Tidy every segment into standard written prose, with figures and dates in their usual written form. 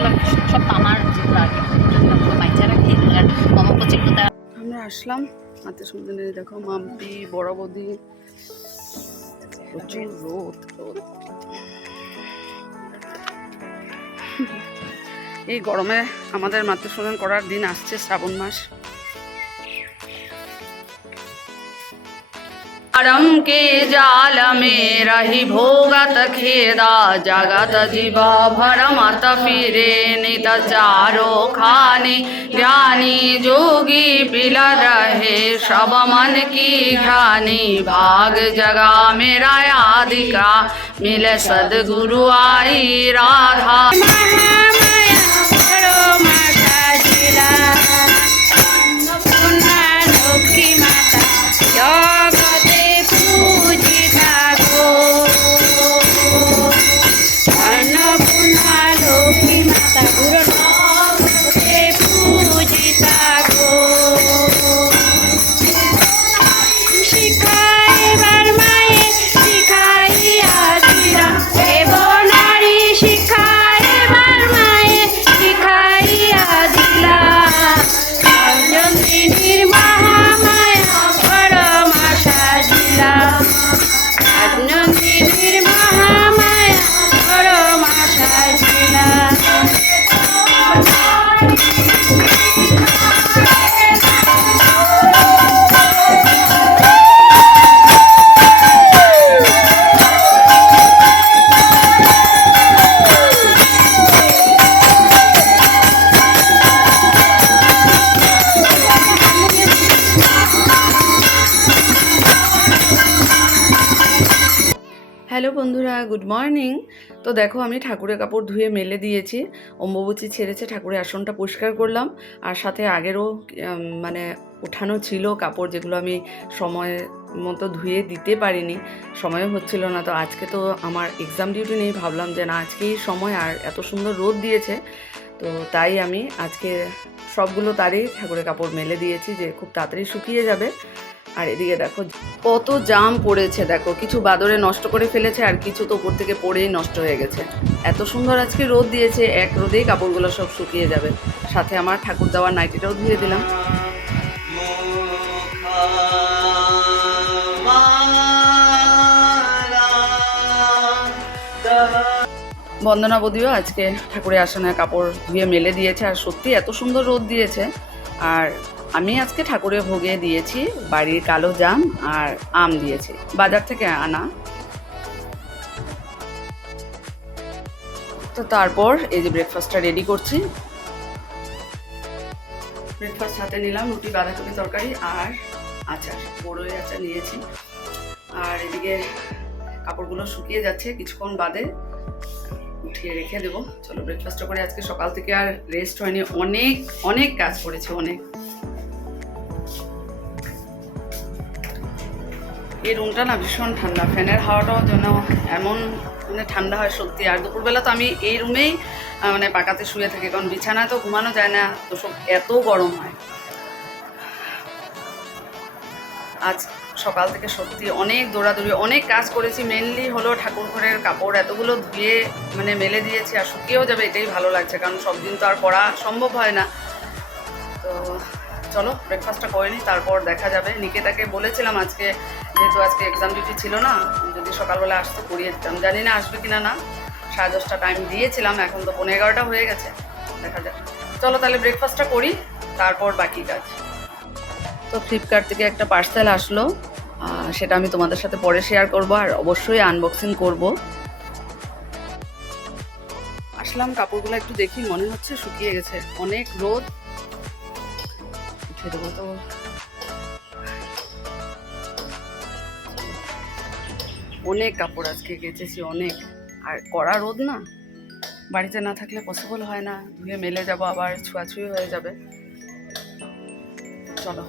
এগুলো সব তামার যেগুলো আর কি, সব বাইচা রাখি আর মামা পচিগুলো। আমরা আসলাম আত্মীয় স্বজন, দেখো মাম্পি বড় বৌদি, প্রচুর রোদ রোদ। এই গরমে আমাদের মাতৃস্মরণ করার দিন আসছে, শ্রাবণ মাস। आरम के जाल में रही भोगत खेदा, जगत जीवा भरमत फिरे नित चारो खाने, ज्ञानी जोगी पिला रहे सब मन की घानी, भाग जगा मेरा यादिका मिले सदगुरु आई राधा। হ্যালো বন্ধুরা, গুড মর্নিং। তো দেখো আমি ঠাকুরের কাপড় ধুয়ে মেলে দিয়েছি, অম্বুবচী ছেড়েছে, ঠাকুরের আসনটা পরিষ্কার করলাম, আর সাথে আগেরও মানে উঠানো ছিল কাপড়, যেগুলো আমি সময় মতো ধুয়ে দিতে পারিনি, সময়ও হচ্ছিল না। তো আজকে তো আমার এক্সাম ডিউটি নেই, ভাবলাম যে না আজকেই সময়, আর এত সুন্দর রোদ দিয়েছে, তো তাই আমি আজকে সবগুলো তারই ঠাকুরের কাপড় মেলে দিয়েছি, যে খুব তাড়াতাড়ি শুকিয়ে যাবে। আর এদিকে দেখো কত জাম পড়েছে, দেখো কিছু বাদরে নষ্ট করে ফেলেছে, আর কিছু তো উপর থেকে পড়েই নষ্ট হয়ে গেছে। এত সুন্দর আজকে রোদ দিয়েছে, এক রোদেই কাপড়গুলো সব শুকিয়ে যাবে। সাথে আমার ঠাকুর দেওয়ার নাইটিটাও ধুয়ে দিলাম। বন্দনা বৌদিও আজকে ঠাকুরের আসনে কাপড় ধুয়ে মেলে দিয়েছে, আর সত্যি এত সুন্দর রোদ দিয়েছে। আর আমি আজকে ঠাকুরের ভোগে দিয়েছি বাড়ির কালো জাম আর আম দিয়েছি, বাজার থেকে আনা। তো তারপর এই যে ব্রেকফাস্টটা রেডি করছি। ব্রেকফাস্ট হাতে নিলাম, রুটি, বাঁধাকপি তরকারি আর আচার, বড়ই আচার নিয়েছি। আর এদিকে কাপড়গুলো শুকিয়ে যাচ্ছে, কিছুক্ষণ বাদে উঠিয়ে রেখে দেবো। চলো ব্রেকফাস্টটা করে, আজকে সকাল থেকে আর রেস্ট হয়নি, অনেক অনেক কাজ করেছি, অনেক। এই রুমটা না ভীষণ ঠান্ডা, ফ্যানের হাওয়াটাও যেন এমন মানে ঠান্ডা হয় সত্যি। আর দুপুরবেলা তো আমি এই রুমেই মানে পাকাতে শুয়ে থাকি, কারণ বিছানায় তো ঘুমানো যায় না, তো সব এত গরম হয়। আজ সকাল থেকে সত্যি অনেক দৌড়াদৌড়ি, অনেক কাজ করেছি। মেনলি হলো ঠাকুর ঘরের কাপড় এতগুলো ধুয়ে মানে মেলে দিয়েছি, আর শুকিয়েও যাবে, এটাই ভালো লাগছে, কারণ সব দিন তো আর করা সম্ভব হয় না। তো চলো ব্রেকফাস্টটা করে নিই, তারপর দেখা যাবে। নিকেতাকে বলেছিলাম আজকে, যেহেতু আজকে এক্সাম ডিউটি ছিল না, যদি সকালবেলা আসতে করিয়ে দিতাম, জানি না আসবে কিনা না। 10:30 টাইম দিয়েছিলাম, এখন তো 11:15 হয়ে গেছে, দেখা যাক। চলো তাহলে ব্রেকফাস্টটা করি, তারপর বাকি কাজ। তো ফ্লিপকার্ট থেকে একটা পার্সেল আসলো, সেটা আমি তোমাদের সাথে পরে শেয়ার করব, আর অবশ্যই আনবক্সিং করব। আসলাম, কাপড়গুলো একটু দেখি, মনে হচ্ছে শুকিয়ে গেছে, অনেক রোদ। উঠে দেবো তো, অনেক কাপড় আজকে কেচেছি, অনেক। আর কড়া রোদ না, বাড়িতে না থাকলে পসিবল হয় না, ধুয়ে মেলে যাব, আবার ছোঁয়াছুঁই হয়ে যাবে। চলো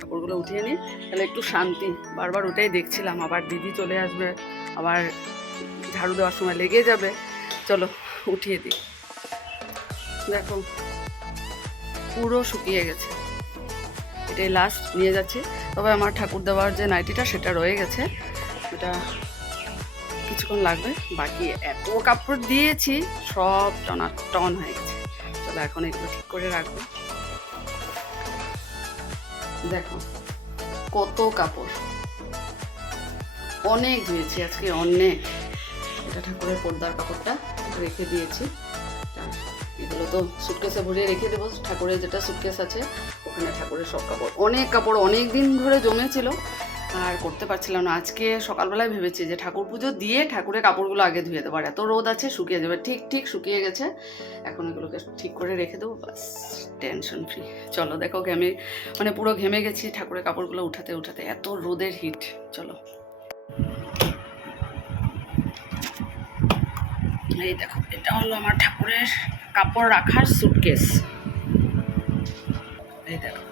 কাপড়গুলো উঠিয়ে নিই, তাহলে একটু শান্তি। বারবার ওটাই দেখছিলাম, আবার দিদি চলে আসবে, আবার ঝাড়ু দেওয়ার সময় লেগে যাবে। চলো উঠিয়ে দিই। দেখো পুরো শুকিয়ে গেছে, এটাই লাস্ট নিয়ে যাচ্ছি। তবে আমার ঠাকুর দেওয়ার যে নাইটিটা সেটা রয়ে গেছে, এটা কিছুক্ষণ লাগবে। বাকি এত কাপড় দিয়েছি সব টন হয়ে গেছে। চলো এখন এগুলো ঠিক করে রাখবো। দেখো কত কাপড়, অনেক ধুয়েছি আজকে, অনেক। এটা ঠাকুরের পর্দার কাপড়টা রেখে দিয়েছি। এগুলো তো সুটকেসে ভরিয়ে রেখে দেবো। ঠাকুরের যেটা সুটকেস আছে ওখানে ঠাকুরের সব কাপড়, অনেক কাপড় অনেক দিন ধরে জমেছিল আর করতে পারছিলাম না। আজকে সকালবেলায় ভেবেছি যে ঠাকুর পুজো দিয়ে ঠাকুরের কাপড়গুলো আগে ধুয়ে দেবো, আর এত রোদ আছে শুকিয়ে যাবে। ঠিক শুকিয়ে গেছে। এখন এগুলোকে ঠিক করে রেখে দেবো, বাস টেনশন ফ্রি। চলো দেখো মানে পুরো ঘেমে গেছি ঠাকুরের কাপড়গুলো উঠাতে এত রোদের হিট। চলো এই দেখো, এটা হলো আমার ঠাকুরের কাপড় রাখার সুটকেস। এই দেখো,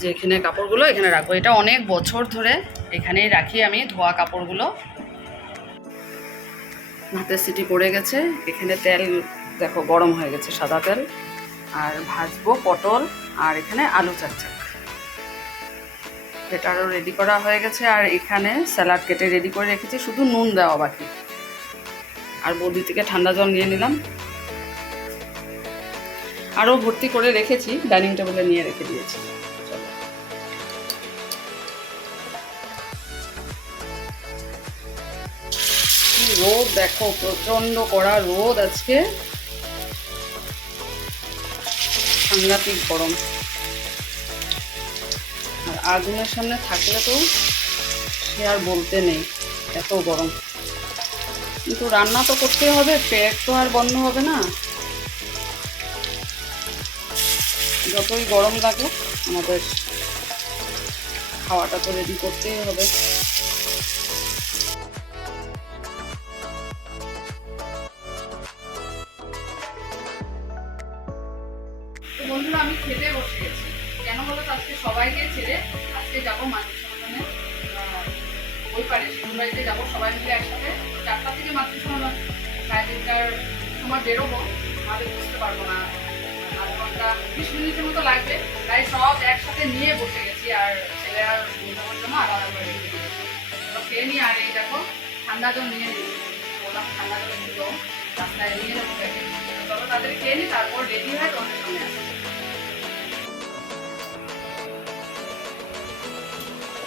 যে এখানে কাপড়গুলো এখানে রাখবো। এটা অনেক বছর ধরে এখানেই রাখি আমি ধোয়া কাপড়গুলো। ভাতের সিটি পড়ে গেছে। এখানে তেল দেখো গরম হয়ে গেছে, সাদা তেল। আর ভাজবো পটল, আর এখানে আলু চাকচাক। এটারও রেডি করা হয়ে গেছে। আর এখানে স্যালাড কেটে রেডি করে রেখেছি, শুধু নুন দেওয়া বাকি। আর বৌদি থেকে ঠান্ডা জল নিয়ে নিলাম। আরও ভর্তি করে রেখেছি, ডাইনিং টেবিলে নিয়ে রেখে দিয়েছি। রোদ দেখো, প্রচন্ড কড়া রোদ আজকে, সাংঘাতিক গরম। আর আগুনের সামনে থাকলে তো সে আর বলতে নেই, এত গরম। কিন্তু রান্না তো করতেই হবে, পেট তো আর বন্ধ হবে না। যতই গরম লাগে আমাদের খাওয়াটা তো রেডি করতেই হবে। তো বন্ধুরা, আমি খেতে বসে গেছি। কেন বলো তো, আজকে সবাইকে ছেড়ে আজকে যাবো মাতৃসম্মানে, ওই পারে শিশুর বাড়িতে যাবো সবাই মিলে একসাথে। 4টা থেকে মাতৃসম্মান, 3:30টার সময় বেরোবো। আমাদের বুঝতে পারবো না, আধ ঘন্টা 20 মিনিটের মতো লাগবে। তাই সব একসাথে নিয়ে বসে গেছি। আর ছেলেরা মেটানোর জন্য আলাদা করে রেখে দিয়েছি। খেয়ে নিই। আর এই দেখো ঠান্ডা জল নিয়ে নিই, বললাম ঠান্ডা জল একটু দাও, রাস্তায় নিয়ে যাবো প্যাকেট। চলো তাদের খেয়ে নিই, তারপর রেডি হয় তোমাদের সামনে আসবো।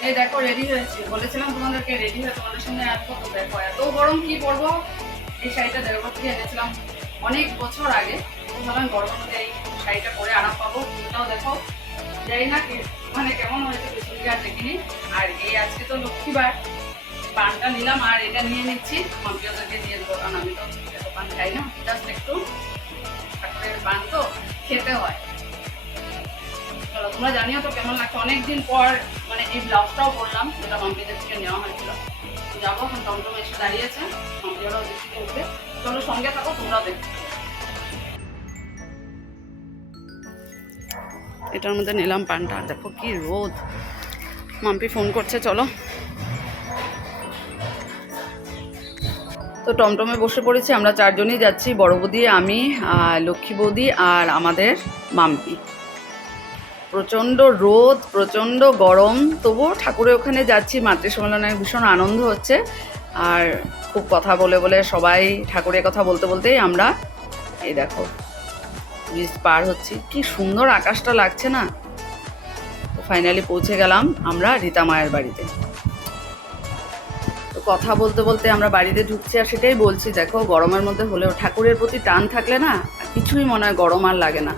এই দেখো রেডি হয়েছি, বলেছিলাম তোমাদেরকে রেডি হয়ে তোমাদের সামনে আসবো। তো দেখো এত গরম কি পরবো। এই শাড়িটা দেওয়ার থেকে এনেছিলাম অনেক বছর আগে। ভাবলাম গরমের মধ্যে এই শাড়িটা পরে আরাম পাবো। এটাও দেখো, জানি না মানে কেমন হয়েছে, বেশি আর দেখিনি। আর এই আজকে তো লক্ষ্মীবার, পানটা নিলাম আর এটা নিয়ে নিচ্ছি, মাম্পিওদেরকে দিয়ে দেবো। কারণ আমি তো এত পান খাই না, জাস্ট একটু ঠাকুরের পান তো খেতে হয়। চলো তোমরা জানিও তো কেমন লাগছে। অনেকদিন পর মানে এই ব্লাউজটাও পরলাম, যেটা মাম্পিদের থেকে নেওয়া হয়েছিল। যাবো, এখন টমটম এসে দাঁড়িয়েছে, মাম্পিওরাও দেখতে উঠবে। চলো সঙ্গে থাকো, তোমরাও দেখো। এটার মধ্যে নিলাম পানটা। দেখো কি রোদ। মাম্পি ফোন করছে, চলো। তো টমটমে বসে পড়েছি, আমরা 4জনই যাচ্ছি, বড় বৌদি, আমি, লক্ষ্মী বৌদি আর আমাদের মাম্পি। প্রচণ্ড রোদ, প্রচণ্ড গরম, তবুও ঠাকুরের ওখানে যাচ্ছি। মাতৃসম্মেলনে ভীষণ আনন্দ হচ্ছে। আর খুব কথা বলে বলে সবাই ঠাকুরের কথা বলতে বলতেই আমরা এই দেখো ব্রিজ পার হচ্ছি। কি সুন্দর আকাশটা লাগছে না। তো ফাইনালি পৌঁছে গেলাম আমরা রীতা মায়ের বাড়িতে। তো কথা বলতে বলতে আমরা বাড়িতে ঢুকছি, আর সেটাই বলছি, দেখো গরমের মধ্যে হলেও ঠাকুরের প্রতি টান থাকলে না কিছুই মনে হয় গরম আর লাগে না।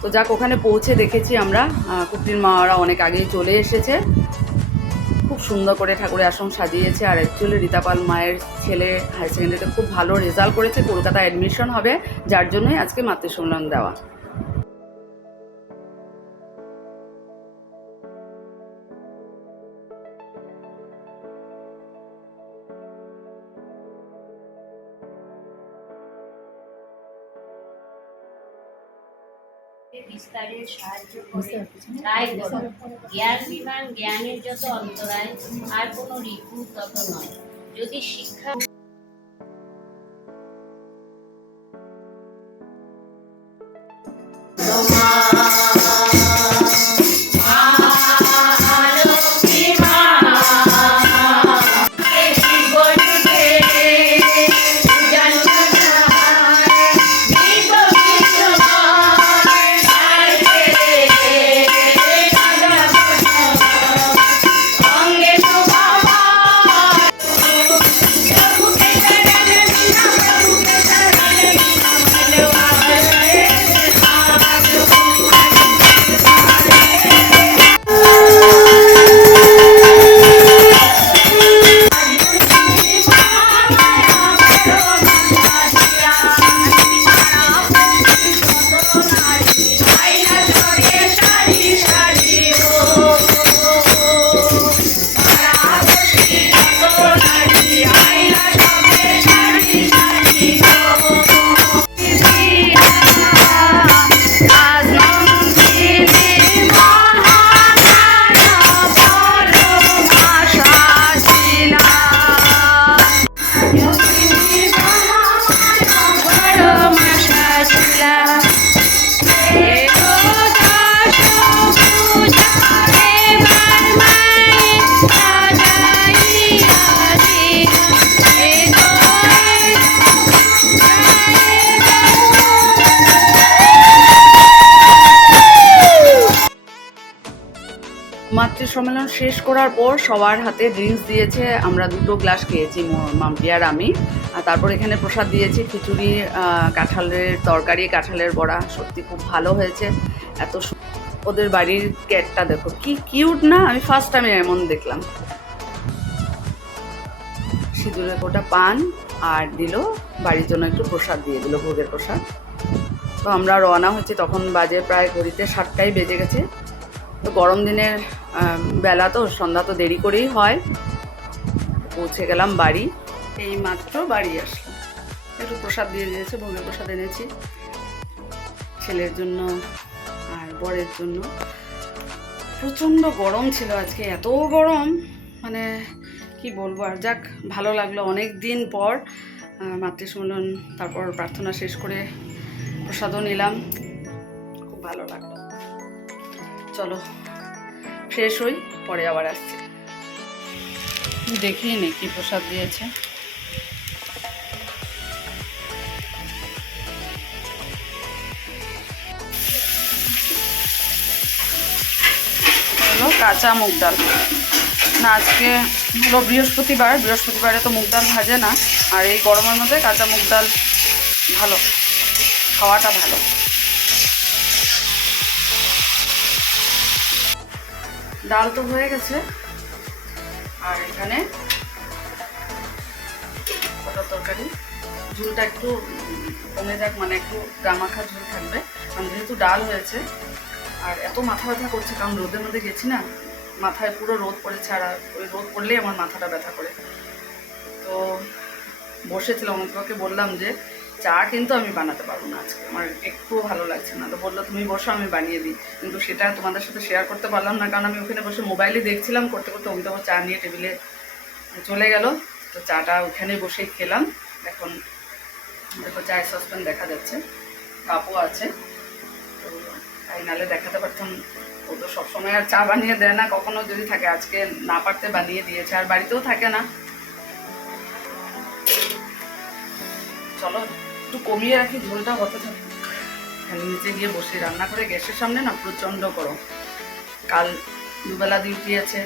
তো যাক, ওখানে পৌঁছে দেখেছি আমরা কুটনির মারা অনেক আগেই চলে এসেছে। খুব সুন্দর করে ঠাকুরের আসন সাজিয়েছে। আর অ্যাকচুয়ালি রীতা পাল মায়ের ছেলে হায়ার সেকেন্ডারিতে খুব ভালো রেজাল্ট করেছে, কলকাতায় অ্যাডমিশন হবে, যার জন্যই আজকে মাতৃসম্মেলন দেওয়া। বিস্তারের সাহায্য করে। তাই জ্ঞান বিমান, জ্ঞানের যত অন্তরায়, আর কোনো রিপু তত নয়। যদি শিক্ষা জীবন সম্মেলন শেষ করার পর সবার হাতে ড্রিঙ্কস দিয়েছে, আমরা 2টো গ্লাস খেয়েছি মাম্পি আর আমি। আর তারপর এখানে প্রসাদ দিয়েছে খিচুড়ি, কাঁঠালের তরকারি, কাঁঠালের বড়া, সত্যি খুব ভালো হয়েছে। এত ওদের বাড়ির ক্যাটটা দেখো কি কিউট না, আমি ফার্স্ট টাইমে এমন দেখলাম। সিঁদুরে কোটা পান আর দিল, বাড়ির জন্য একটু প্রসাদ দিয়ে দিল, ভোগের প্রসাদ। তো আমরা রওনা হচ্ছি, তখন বাজে প্রায় ঘড়িতে 7টাই বেজে গেছে। তো গরম দিনের বেলা তো, সন্ধ্যা তো দেরি করেই হয়। পৌঁছে গেলাম বাড়ি, এই মাত্র বাড়ি আসলাম। একটু প্রসাদ দিয়ে দিয়েছে, ভোগের প্রসাদ এনেছি ছেলের জন্য আর বরের জন্য। প্রচণ্ড গরম ছিল আজকে, এত গরম মানে কি বলবো আর। যাক, ভালো লাগলো, অনেক দিন পর মাতৃ সম্মেলন, তারপর প্রার্থনা শেষ করে প্রসাদও নিলাম, খুব ভালো লাগলো। চলো ফ্রেশ হই, পরে আবার আসছি। দেখিয়ে নি কি প্রসাদ দিয়েছে। হলো কাঁচা মুগ ডাল। না, আজকে হলো বৃহস্পতিবার, বৃহস্পতিবারে তো মুগ ডাল ভাজে না, আর এই গরমের মধ্যে কাঁচা মুগ ডাল ভালো, খাওয়াটা ভালো। ডাল তো হয়ে গেছে, আর এখানে কটা তরকারি, ঝোলটা একটু কমে যাক, মানে একটু গামাখা ঝোল থাকবে, কারণ যেহেতু ডাল হয়েছে। আর এত মাথা ব্যথা করছে, কারণ রোদের মধ্যে গেছি না, মাথায় পুরো রোদ পড়েছে, আর ওই রোদ পড়লেই আমার মাথাটা ব্যথা করে। তো বসেছিলাম, তোমাকে বললাম যে চা কিন্তু আমি বানাতে পারবো না আজকে, আমার একটুও ভালো লাগছে না। তো বললো তুমি বসো, আমি বানিয়ে দিই, কিন্তু সেটা তোমাদের সাথে শেয়ার করতে পারলাম না, কারণ আমি ওখানে বসে মোবাইলে দেখছিলাম, করতে করতে অমিতাভ চা নিয়ে টেবিলে চলে গেল। তো চাটা ওখানে বসেই খেলাম। এখন দেখো চায়ের সসপ্যান দেখা যাচ্ছে, কাপও আছে, তো তাই নাহলে দেখাতে পারতাম। ও তো সবসময় আর চা বানিয়ে দেয় না, কখনো যদি থাকে, আজকে না পারতে বানিয়ে দিয়েছে, আর বাড়িতেও থাকে না। চলো একটু কমিয়ে রাখি ঝোলটা, হতে থাকে। এখানে নিচে গিয়ে বসে রান্না করে, গ্যাসের সামনে না প্রচণ্ড গরম। কাল দুবেলা ডিউটি আছে,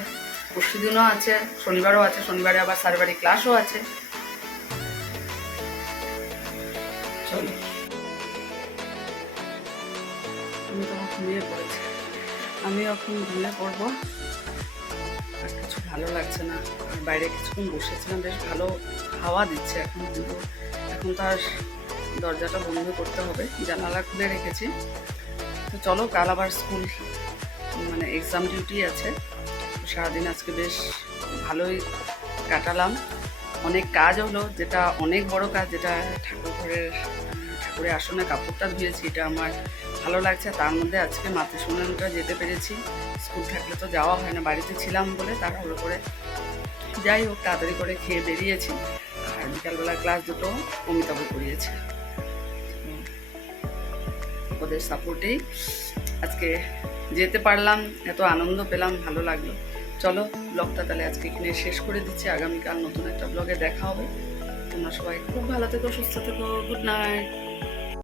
পরশু দিনও আছে, শনিবারও আছে, শনিবারে আবার স্যারের বাড়ি ক্লাসও আছে। চলো, আমি তো ঘুমিয়ে পড়েছি, আমিও এখন ঘুমিয়ে পড়বো। আর কিছু ভালো লাগছে না, আর বাইরে কিছুক্ষণ বসেছিলাম, বেশ ভালো হাওয়া দিচ্ছে এখন, কিন্তু এখন তো আর দরজাটা বন্ধ করতে হবে, জানালা খুলে রেখেছি। তো চলো, কাল আবার স্কুল, মানে এক্সাম ডিউটি আছে। সারাদিন আজকে বেশ ভালোই কাটালাম, অনেক কাজ হলো, যেটা অনেক বড় কাজ, যেটা ঠাকুরের আসনে কাপড়টা ধুয়েছি, এটা আমার ভালো লাগছে। তার মধ্যে আজকে মাতৃ সম্মেলনটা যেতে পেরেছি, স্কুল থাকলে তো যাওয়া হয় না, বাড়িতে ছিলাম বলে তাড়াহুড়ো করে, যাই হোক তাড়াতাড়ি করে খেয়ে বেরিয়েছি। আর বিকালবেলা ক্লাস দুটো অমিতাভ করিয়েছে, ওদের সাপোর্টেই আজকে যেতে পারলাম, এত আনন্দ পেলাম, ভালো লাগলো। চলো, ব্লগটা তাহলে আজকে এখানে শেষ করে দিচ্ছি, আগামীকাল নতুন একটা ব্লগে দেখা হবে। তোমরা সবাই খুব ভালো থেকো, সুস্থ থেকো, গুড নাইট।